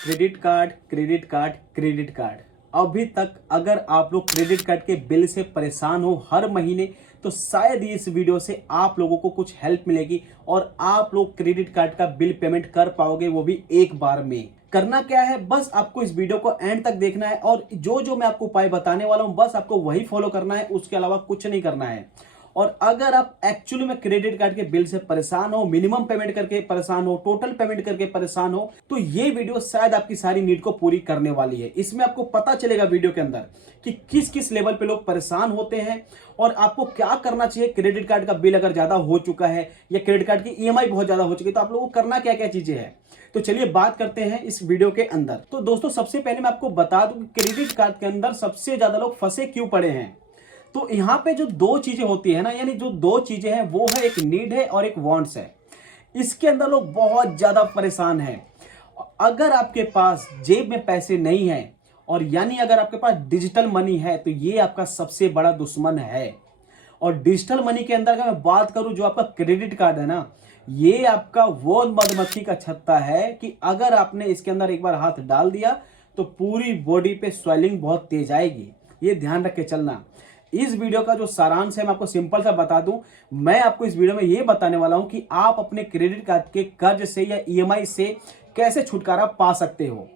Credit card, credit card, credit card. अभी तक अगर आप लोग क्रेडिट कार्ड के बिल से परेशान हो हर महीने, तो शायद इस वीडियो से आप लोगों को कुछ हेल्प मिलेगी और आप लोग क्रेडिट कार्ड का बिल पेमेंट कर पाओगे, वो भी एक बार में। करना क्या है, बस आपको इस वीडियो को एंड तक देखना है और जो जो मैं आपको उपाय बताने वाला हूं बस आपको वही फॉलो करना है, उसके अलावा कुछ नहीं करना है। और अगर आप एक्चुअली में क्रेडिट कार्ड के बिल से परेशान हो, मिनिमम पेमेंट करके परेशान हो, टोटल पेमेंट करके परेशान हो, तो ये वीडियो शायद आपकी सारी नीड को पूरी करने वाली है। इसमें आपको पता चलेगा वीडियो के अंदर कि किस किस लेवल पे लोग परेशान होते हैं और आपको क्या करना चाहिए। क्रेडिट कार्ड का बिल अगर ज्यादा हो चुका है या क्रेडिट कार्ड की ईएमआई बहुत ज्यादा हो चुकी है, तो आप लोगों को करना क्या क्या चीजें हैं। तो चलिए बात करते हैं इस वीडियो के अंदर। तो दोस्तों, सबसे पहले मैं आपको बता दूं कि क्रेडिट कार्ड के अंदर सबसे ज्यादा लोग फंसे क्यों पड़े हैं। तो यहां पे जो दो चीजें होती है ना, यानी जो दो चीजें हैं वो है, एक नीड है और एक वांट्स है। इसके अंदर लोग बहुत ज्यादा परेशान हैं। अगर आपके पास जेब में पैसे नहीं है और यानी अगर आपके पास डिजिटल मनी है, तो ये आपका सबसे बड़ा दुश्मन है। और डिजिटल मनी के अंदर अगर मैं बात करूं, जो आपका क्रेडिट कार्ड है ना, ये आपका वो मधुमक्खी का छत्ता है कि अगर आपने इसके अंदर एक बार हाथ डाल दिया तो पूरी बॉडी पे स्वेलिंग बहुत तेज आएगी। ये ध्यान रख के चलना। इस वीडियो का जो सारांश है मैं आपको सिंपल सा बता दूं। मैं आपको इस वीडियो में ये बताने वाला हूं कि आप अपने क्रेडिट कार्ड के कर्ज से या ईएमआई से कैसे छुटकारा पा सकते हो।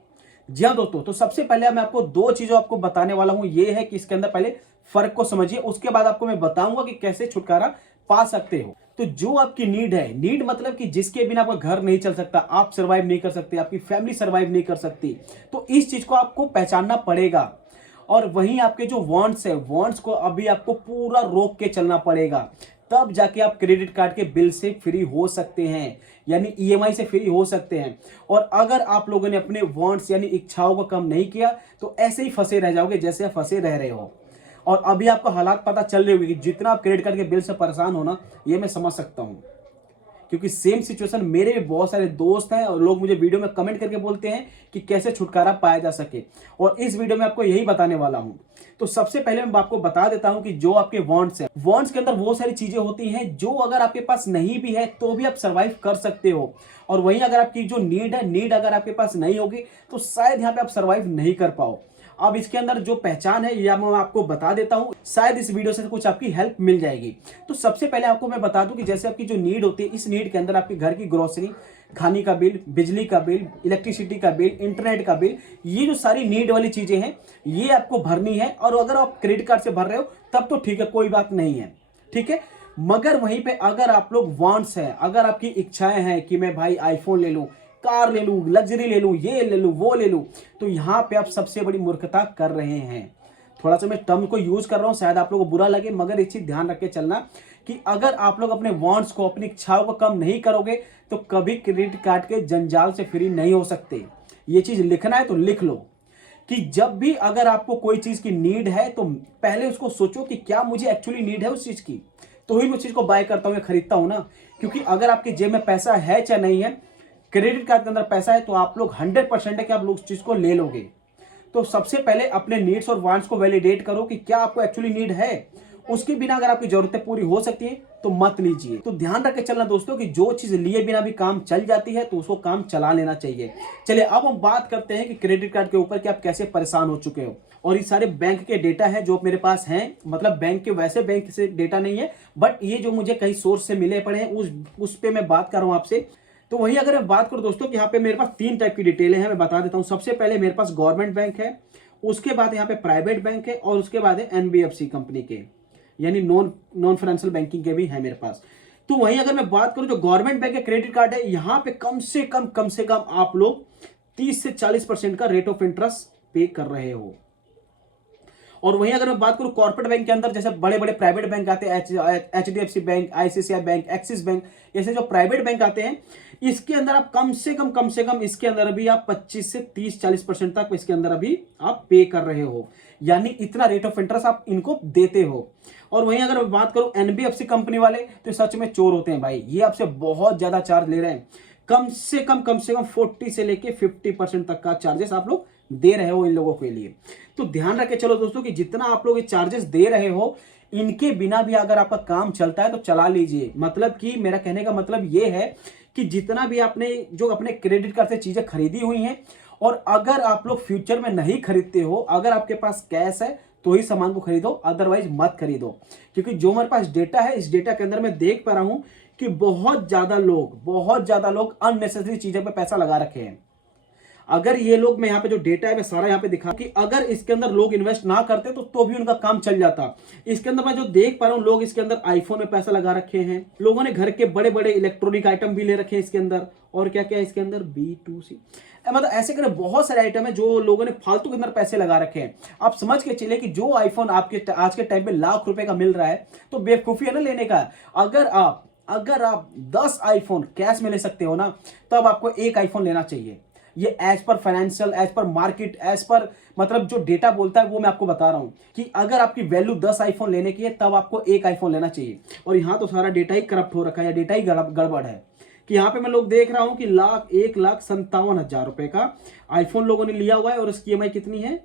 जी हाँ दोस्तों, तो सबसे पहले मैं आपको दो चीजों आपको बताने वाला हूं। ये है कि इसके अंदर पहले फर्क को समझिए, उसके बाद आपको मैं बताऊंगा कि कैसे छुटकारा पा सकते हो। तो जो आपकी नीड है, नीड मतलब कि जिसके बिना आपका घर नहीं चल सकता, आप सर्वाइव नहीं कर सकते, आपकी फैमिली सर्वाइव नहीं कर सकती, तो इस चीज को आपको पहचानना पड़ेगा। और वहीं आपके जो वांट्स है, वांट्स को अभी आपको पूरा रोक के चलना पड़ेगा, तब जाके आप क्रेडिट कार्ड के बिल से फ्री हो सकते हैं, यानी ईएमआई से फ्री हो सकते हैं। और अगर आप लोगों ने अपने वांट्स यानी इच्छाओं को कम नहीं किया, तो ऐसे ही फंसे रह जाओगे जैसे आप फंसे रह रहे हो। और अभी आपको हालात पता चल रही होगी कि जितना आप क्रेडिट कार्ड के बिल से परेशान हो ना, ये मैं समझ सकता हूं, क्योंकि सेम सिचुएशन मेरे भी बहुत सारे दोस्त हैं और लोग मुझे वीडियो में कमेंट करके बोलते हैं कि कैसे छुटकारा पाया जा सके। और इस वीडियो में आपको यही बताने वाला हूं। तो सबसे पहले मैं आपको बता देता हूं कि जो आपके वांट्स हैं, वांट्स के अंदर वो सारी चीजें होती हैं जो अगर आपके पास नहीं भी है तो भी आप सर्वाइव कर सकते हो। और वहीं अगर आपकी जो नीड है, नीड अगर आपके पास नहीं होगी तो शायद यहाँ पे आप सर्वाइव नहीं कर पाओ। अब इसके अंदर जो पहचान है यह मैं आपको बता देता हूं, शायद इस वीडियो से कुछ आपकी हेल्प मिल जाएगी। तो सबसे पहले आपको मैं बता दूं कि जैसे आपकी जो नीड होती है, इस नीड के अंदर आपके घर की ग्रोसरी, खाने का बिल, बिजली का बिल, इलेक्ट्रिसिटी का बिल, इंटरनेट का बिल, ये जो सारी नीड वाली चीजें हैं ये आपको भरनी है। और अगर आप क्रेडिट कार्ड से भर रहे हो तब तो ठीक है, कोई बात नहीं है, ठीक है। मगर वहीं पे अगर आप लोग वांट्स हैं, अगर आपकी इच्छाएं हैं कि मैं भाई आईफोन ले लूं, कार ले लूं, लग्जरी ले लूं, ये ले लूं, वो ले लूं, तो यहां पे आप सबसे बड़ी मूर्खता कर रहे हैं। थोड़ा सा मैं टर्म को यूज कर रहा हूं, शायद आप लोगों को बुरा लगे, मगर एक चीज ध्यान रख के चलना कि अगर आप लोग अपने वांट्स को, अपनी इच्छाओं को कम नहीं करोगे तो कभी क्रेडिट कार्ड के जंजाल से फ्री नहीं हो सकते। ये चीज लिखना है तो लिख लो कि जब भी अगर आपको कोई चीज की नीड है तो पहले उसको सोचो कि क्या मुझे एक्चुअली नीड है उस चीज की, तो ही मैं उस चीज को बाय करता हूं या खरीदता हूं ना। क्योंकि अगर आपके जेब में पैसा है चाहे नहीं है, क्रेडिट कार्ड के अंदर पैसा है, तो आप लोग 100% है कि आप लोग उस चीज को ले लोगे। तो सबसे पहले अपने नीड्स और वांट्स को वैलिडेट करो कि क्या आपको एक्चुअली नीड है। उसके बिना अगर आपकी जरूरतें पूरी हो सकती है तो मत लीजिए। तो ध्यान रख के चलना दोस्तों कि जो चीज लिए बिना भी काम चल जाती है तो उसको काम चला लेना चाहिए। चलिए अब हम बात करते हैं कि क्रेडिट कार्ड के ऊपर कि आप कैसे परेशान हो चुके हो। और ये सारे बैंक के डेटा है जो मेरे पास हैं, मतलब बैंक के वैसे बैंक से डेटा नहीं है, बट ये जो मुझे कई सोर्स से मिले पड़े हैं उस पे मैं बात कर रहा हूं आपसे। तो वही अगर मैं बात करूं दोस्तों कि यहाँ पे मेरे पास 3 टाइप की डिटेलें हैं, मैं बता देता हूं। सबसे पहले मेरे पास गवर्नमेंट बैंक है, उसके बाद यहाँ पे प्राइवेट बैंक है और उसके बाद है एनबीएफसी कंपनी के, यानी नॉन फाइनेंशियल बैंकिंग के भी है मेरे पास। तो वहीं अगर मैं बात करूं जो गवर्नमेंट बैंक के क्रेडिट कार्ड है, यहाँ पे कम से कम आप लोग 30 से 40% का रेट ऑफ इंटरेस्ट पे कर रहे हो। और वहीं अगर मैं बात करूं कॉर्पोरेट बैंक के अंदर, जैसे बड़े बड़े प्राइवेट बैंक आते हैं, HDFC bank, ICICI bank, axis bank, ऐसे जो प्राइवेट बैंक आते हैं, इसके अंदर आप कम से कम इसके अंदर अभी आप 25 से 30-40% तक इसके अंदर अभी आप पे कर रहे हो, यानी इतना रेट ऑफ इंटरेस्ट आप इनको देते हो। और वहीं अगर मैं बात करूं एनबीएफसी कंपनी वाले, तो सच में चोर होते हैं भाई, ये आपसे बहुत ज्यादा चार्ज ले रहे हैं। कम से कम 40 से लेके 50% तक का चार्जेस आप लोग दे रहे हो इन लोगों के लिए। तो ध्यान रख के चलो दोस्तों कि जितना आप लोग ये चार्जेस दे रहे हो, इनके बिना भी अगर आपका काम चलता है तो चला लीजिए। मतलब कि मेरा कहने का मतलब ये है कि जितना भी आपने जो अपने क्रेडिट कार्ड से चीजें खरीदी हुई हैं और अगर आप लोग फ्यूचर में नहीं खरीदते हो, अगर आपके पास कैश है तो ही सामान को खरीदो, अदरवाइज मत खरीदो। क्योंकि जो हमारे पास डेटा है, इस डेटा के अंदर मैं देख पा रहा हूं कि बहुत ज्यादा लोग अननेसेसरी चीजों पे पैसा लगा रखे हैं। अगर ये लोग, मैं यहाँ पे जो डेटा है मैं सारा यहाँ पे दिखा कि अगर इसके अंदर लोग इन्वेस्ट ना करते तो भी उनका काम चल जाता। इसके अंदर मैं जो देख पा रहा हूँ, लोग इसके अंदर आईफोन में पैसा लगा रखे हैं, लोगों ने घर के बड़े बड़े इलेक्ट्रॉनिक आइटम भी ले रखे हैं इसके अंदर, और क्या क्या है इसके अंदर, B2C, मतलब ऐसे करे बहुत सारे आइटम है जो लोगों ने फालतू के अंदर पैसे लगा रखे हैं। आप समझ के चलिए कि जो आईफोन आपके आज के टाइम पे लाख रुपए का मिल रहा है तो बेवकूफी है ना लेने का। अगर आप 10 आईफोन कैश में ले सकते हो ना, तब आपको एक आईफोन लेना चाहिए। ये as per financial, as per market, as per मतलब जो डेटा बोलता है वो मैं आपको बता रहा हूं कि अगर आपकी वैल्यू 10 आईफोन लेने की है तब आपको एक आईफोन लेना चाहिए। और यहाँ तो सारा डेटा ही करप्ट हो रखा है या डेटा ही गड़बड़ है कि यहाँ पे मैं लोग देख रहा हूं कि 1,57,000 रुपए का आईफोन लोगों ने लिया हुआ है और उसकी EMI कितनी है,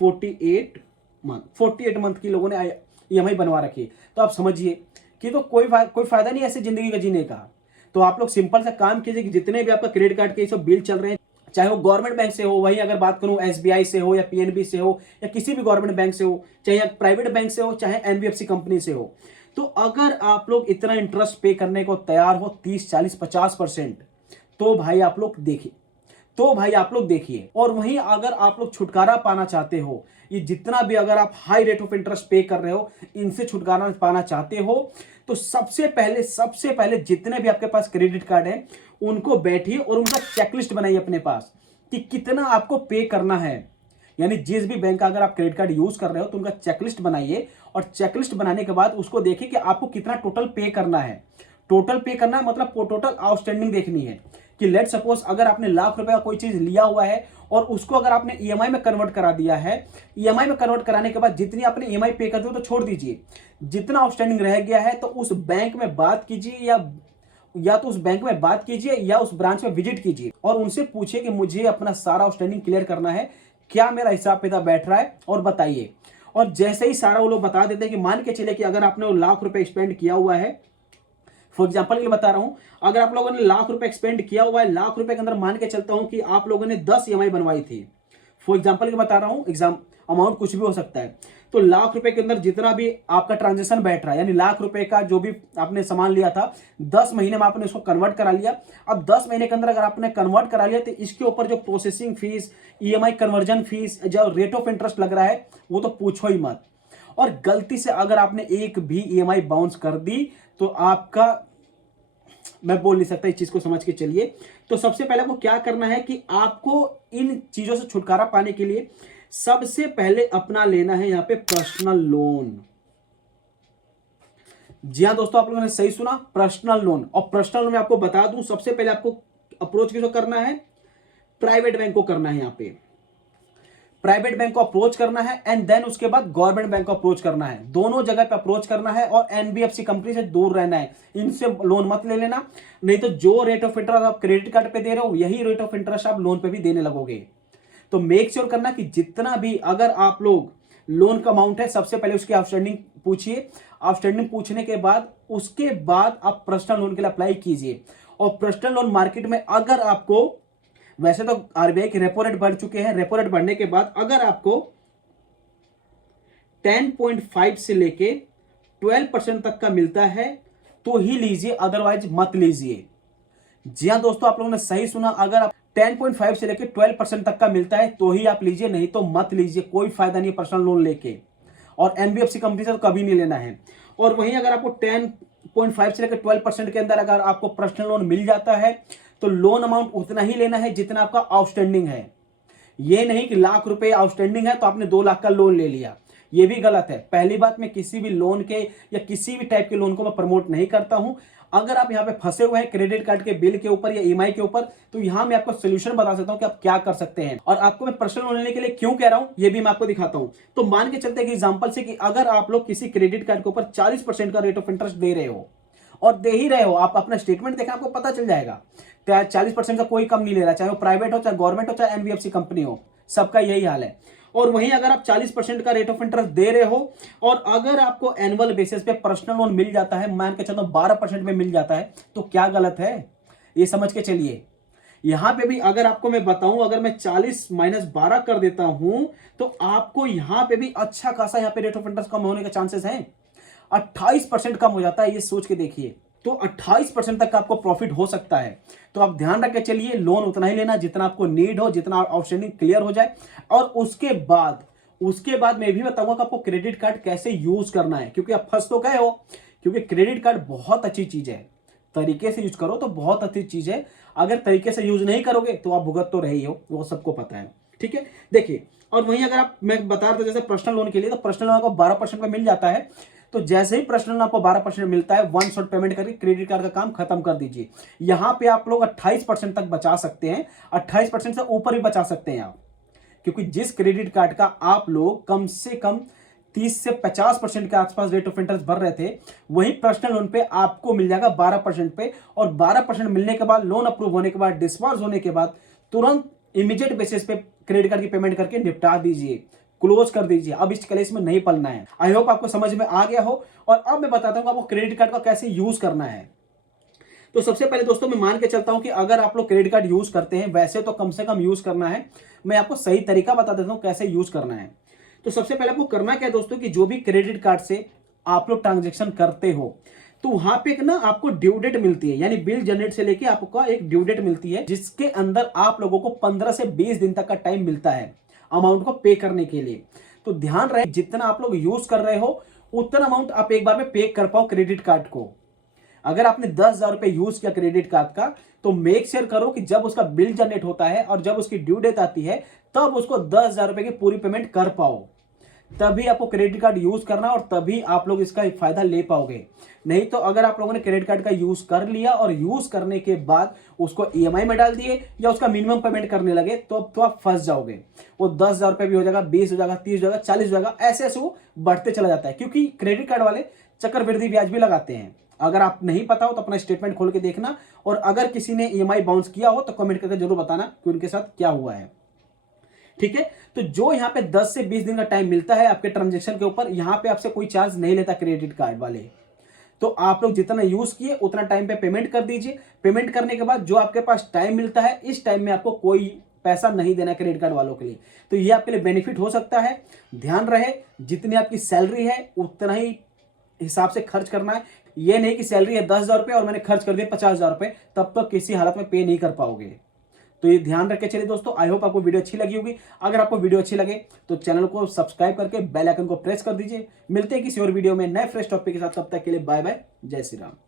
48 मंथ की लोगों ने EMI बनवा रखी है। तो आप समझिए कि तो कोई फायदा नहीं ऐसे जिंदगी का जीने का। तो आप लोग सिंपल सा काम कीजिए कि जितने भी आपका क्रेडिट कार्ड के सब बिल चल रहे हैं, चाहे वो गवर्नमेंट बैंक से हो, वही अगर बात करूं SBI से हो या PNB से हो या किसी भी गवर्नमेंट बैंक से हो, चाहे प्राइवेट बैंक से हो, चाहे NBFC कंपनी से हो, तो अगर आप लोग इतना इंटरेस्ट पे करने को तैयार हो 30, 40, 50%, तो भाई आप लोग देखिए। और वहीं अगर आप लोग छुटकारा पाना चाहते हो, ये जितना भी अगर आप हाई रेट ऑफ इंटरेस्ट पे कर रहे हो, इनसे छुटकारा पाना चाहते हो, तो सबसे पहले जितने भी आपके पास क्रेडिट कार्ड है उनको बैठिए और उनका चेकलिस्ट बनाइए अपने पास कि कितना आपको पे करना है। यानी जिस भी बैंक का अगर आप क्रेडिट कार्ड यूज कर रहे हो तो उनका चेकलिस्ट बनाइए, और चेकलिस्ट बनाने के बाद उसको देखिए कि आपको कितना टोटल पे करना है। टोटल पे करना है मतलब टोटल आउटस्टैंडिंग देखनी है कि लेट सपोज अगर आपने लाख रुपए का कोई चीज लिया हुआ है और उसको अगर आपने EMI में कन्वर्ट करा दिया है, EMI में कन्वर्ट कराने के बाद जितनी आपने EMI पे कर दो तो छोड़ दीजिए, जितना आउटस्टैंडिंग रह गया है तो उस बैंक में बात कीजिए या तो उस बैंक में बात कीजिए या उस ब्रांच में विजिट कीजिए और उनसे पूछिए कि मुझे अपना सारा आउटस्टैंडिंग क्लियर करना है, क्या मेरा हिसाब किताब बैठ रहा है और बताइए। और जैसे ही सारा वो लोग बता देते हैं कि मान के चले कि अगर आपने वो लाख रुपए स्पेंड किया हुआ है, फॉर एग्जाम्पल के लिए बता रहा हूं, अगर आप लोगों ने लाख रुपए एक्सपेंड किया हुआ है, लाख रुपए के अंदर मान के चलता हूं कि आप लोगों ने 10 EMI बनवाई थी, फॉर एग्जाम्पल के बता रहा हूं, एग्जाम अमाउंट कुछ भी हो सकता है, तो लाख रुपए के अंदर जितना भी आपका ट्रांजेक्शन बैठ रहा है, यानी लाख रुपए का जो भी आपने सामान लिया था 10 महीने में आपने उसको कन्वर्ट करा लिया। अब 10 महीने के अंदर अगर आपने कन्वर्ट करा लिया तो इसके ऊपर जो processing fees, EMI conversion fees, जो रेट ऑफ इंटरेस्ट लग रहा है वो तो पूछो ही मत। और गलती से अगर आपने एक भी EMI बाउंस कर दी तो आपका, मैं बोल नहीं सकता, इस चीज को समझ के चलिए। तो सबसे पहले आपको क्या करना है कि आपको इन चीजों से छुटकारा पाने के लिए सबसे पहले अपना लेना है यहां पे पर्सनल लोन। जी हां दोस्तों, आप लोगों ने सही सुना, पर्सनल लोन। और पर्सनल लोन में आपको बता दूं, सबसे पहले आपको अप्रोच किसको करना है, प्राइवेट बैंक को करना है। यहां पे प्राइवेट बैंक को अप्रोच करना है एंड देन उसके बाद गवर्नमेंट बैंक को अप्रोच करना है। दोनों जगह पे अप्रोच करना है और NBFC कंपनी से दूर रहना है, इनसे लोन मत ले लेना, नहीं तो जो रेट ऑफ इंटरेस्ट आप क्रेडिट कार्ड पे दे रहे हो यही रेट ऑफ इंटरेस्ट आप लोन पे भी देने लगोगे। तो मेक श्योर करना कि जितना भी अगर आप लोग लोन का अमाउंट है, सबसे पहले उसकी आउटस्टैंडिंग पूछिए। आउटस्टैंडिंग पूछने के बाद उसके बाद आप पर्सनल लोन के लिए अप्लाई कीजिए। और पर्सनल लोन मार्केट में अगर आपको, वैसे तो RBI के रेपो रेट बढ़ चुके हैं, रेपो रेट बढ़ने के बाद अगर आपको 10.5 से लेके 12% तक का मिलता है तो ही लीजिए, अदरवाइज मत लीजिए। जी हां दोस्तों, आप लोगों ने सही सुना, अगर आप 10.5 से लेके 12% तक का मिलता है तो ही आप लीजिए, नहीं तो मत लीजिए, कोई फायदा नहीं पर्सनल लोन लेके। और NBFC कंपनी से तो कभी नहीं लेना है। और वहीं अगर आपको 10.5 से लेकर 12% के अंदर अगर आपको पर्सनल लोन मिल जाता है तो लोन अमाउंट उतना ही लेना है जितना आपका आउटस्टैंडिंग है। ये नहीं कि लाख रुपए आउटस्टैंडिंग है तो आपने 2 लाख का लोन ले लिया, ये भी गलत है। पहली बात, मैं किसी भी लोन के या किसी भी टाइप के लोन को मैं प्रमोट नहीं करता हूं। अगर आप यहां पे फंसे हुए हैं क्रेडिट कार्ड के बिल के ऊपर या EMI के ऊपर, तो यहां मैं आपको सोल्यूशन बता सकता हूं कि आप क्या कर सकते हैं। और आपको मैं पर्सनल लोन लेने के लिए क्यों कह रहा हूं ये भी मैं आपको दिखाता हूं। तो मान के चलते हैं एग्जांपल से कि अगर आप लोग किसी क्रेडिट कार्ड के ऊपर 40% का रेट ऑफ इंटरेस्ट दे रहे हो और दे ही रहे हो, आप अपना स्टेटमेंट देखा आपको पता चल जाएगा, 40% का कोई कम नहीं ले रहा, चाहे वो प्राइवेट हो, चाहे गवर्नमेंट हो, चाहे NBFC कंपनी हो, सबका यही हाल है। और वहीं अगर आप 40% का रेट ऑफ इंटरेस्ट दे रहे हो और अगर आपको एनुअल बेसिस पे पर्सनल लोन मिल जाता है, मान के चलो 12% में मिल जाता है, तो क्या गलत है, ये समझ के चलिए। यहाँ पे भी अगर आपको मैं बताऊं, अगर मैं 40 माइनस 12 कर देता हूं तो आपको यहाँ पे भी अच्छा खासा यहाँ पे रेट ऑफ इंटरेस्ट कम होने के चांसेस हैं। 28% कम हो जाता है, ये सोच के देखिए। तो 28% तक का आपको प्रॉफिट हो सकता है। तो आप ध्यान रख के चलिए, लोन उतना ही लेना जितना आपको नीड हो, जितना आउटस्टैंडिंग क्लियर हो जाए। और उसके बाद मैं भी बताऊंगा कि आपको क्रेडिट कार्ड कैसे यूज करना है, क्योंकि आप फंस तो गए हो। क्योंकि क्रेडिट कार्ड बहुत अच्छी चीज है, तरीके से यूज करो तो बहुत अच्छी चीज है। अगर तरीके से यूज नहीं करोगे तो आप भुगत तो रहे ही हो, वो सबको पता है। ठीक है, देखिए। और वहीं अगर आप, मैं बता रहा था जैसे पर्सनल लोन के लिए, तो पर्सनल लोन आपको 12% में मिल जाता है। तो जैसे ही पर्सनल लोन आपको 12% मिलता है, वन शॉट पेमेंट करके क्रेडिट कार्ड का काम खत्म कर दीजिए। यहां पे आप लोग 28% तक बचा सकते हैं, 28% से ऊपर भी बचा सकते हैं आप। क्योंकि जिस क्रेडिट कार्ड का आप लोग कम से कम 30 से 50% के आसपास रेट ऑफ इंटरेस्ट भर रहे थे, वही पर्सनल लोन पे आपको मिल जाएगा 12% पे। और 12% मिलने के बाद, लोन अप्रूव होने के बाद, डिस्बर्स होने के बाद, तुरंत इमीडिएट बेसिस पे क्रेडिट कार्ड की पेमेंट करके निपटा दीजिए, क्लोज कर दीजिए। अब इस कलेश में नहीं पलना है। आई होप आपको समझ में आ गया हो। और अब मैं बताता हूं आपको क्रेडिट कार्ड का कैसे यूज करना है। तो सबसे पहले दोस्तों मैं मान के चलता हूं कि अगर आप लोग क्रेडिट कार्ड यूज करते हैं, वैसे तो कम से कम यूज करना है। मैं आपको सही तरीका बता देता हूं कैसे यूज करना है। तो सबसे पहले आपको करना क्या है दोस्तों, कि जो भी क्रेडिट कार्ड से आप लोग ट्रांजेक्शन करते हो, तो वहां पे एक ना आपको ड्यू डेट मिलती है, यानी बिल जनरेट से लेके आपको एक ड्यू डेट मिलती है, जिसके अंदर आप लोगों को 15 से 20 दिन तक का टाइम मिलता है अमाउंट को पे करने के लिए। तो ध्यान रहे, जितना आप लोग यूज कर रहे हो उतना अमाउंट आप एक बार में पे कर पाओ क्रेडिट कार्ड को। अगर आपने 10,000 रुपए यूज किया क्रेडिट कार्ड का, तो मेक श्योर करो कि जब उसका बिल जनरेट होता है और जब उसकी ड्यू डेट आती है, तब उसको 10,000 रुपए की पूरी पेमेंट कर पाओ। तभी आपको क्रेडिट कार्ड यूज करना और तभी आप लोग इसका फायदा ले पाओगे। नहीं तो अगर आप लोगों ने क्रेडिट कार्ड का यूज कर लिया और यूज करने के बाद उसको ईएमआई में डाल दिए या उसका मिनिमम पेमेंट करने लगे, तो आप फंस जाओगे। वो 10,000 रुपए भी हो जाएगा, 20 हो जाएगा, 30 हो जाएगा, 40 हो जाएगा, ऐसे ऐसे वो बढ़ते चला जाता है। क्योंकि क्रेडिट कार्ड वाले चक्रवृद्धि ब्याज भी लगाते हैं। अगर आप नहीं पता हो तो अपना स्टेटमेंट खोल के देखना। और अगर किसी ने ईएमआई बाउंस किया हो तो कमेंट करके जरूर बताना कि उनके साथ क्या हुआ है। ठीक है, तो जो यहाँ पे 10 से 20 दिन का टाइम मिलता है आपके ट्रांजेक्शन के ऊपर, यहाँ पे आपसे कोई चार्ज नहीं लेता क्रेडिट कार्ड वाले। तो आप लोग जितना यूज किए उतना टाइम पे पेमेंट कर दीजिए। पेमेंट करने के बाद जो आपके पास टाइम मिलता है, इस टाइम में आपको कोई पैसा नहीं देना क्रेडिट कार्ड वालों के लिए। तो ये आपके लिए बेनिफिट हो सकता है। ध्यान रहे, जितनी आपकी सैलरी है उतना ही हिसाब से खर्च करना है। ये नहीं कि सैलरी है 10,000 रुपये और मैंने खर्च कर दिए 50,000 रुपये, तब तो किसी हालत में पे नहीं कर पाओगे। तो ये ध्यान रख के चलिए दोस्तों। आई होप आपको वीडियो अच्छी लगी होगी। अगर आपको वीडियो अच्छी लगे तो चैनल को सब्सक्राइब करके बेल आइकन को प्रेस कर दीजिए। मिलते हैं किसी और वीडियो में नए फ्रेश टॉपिक के साथ। तब तक के लिए बाय बाय, जय श्री राम।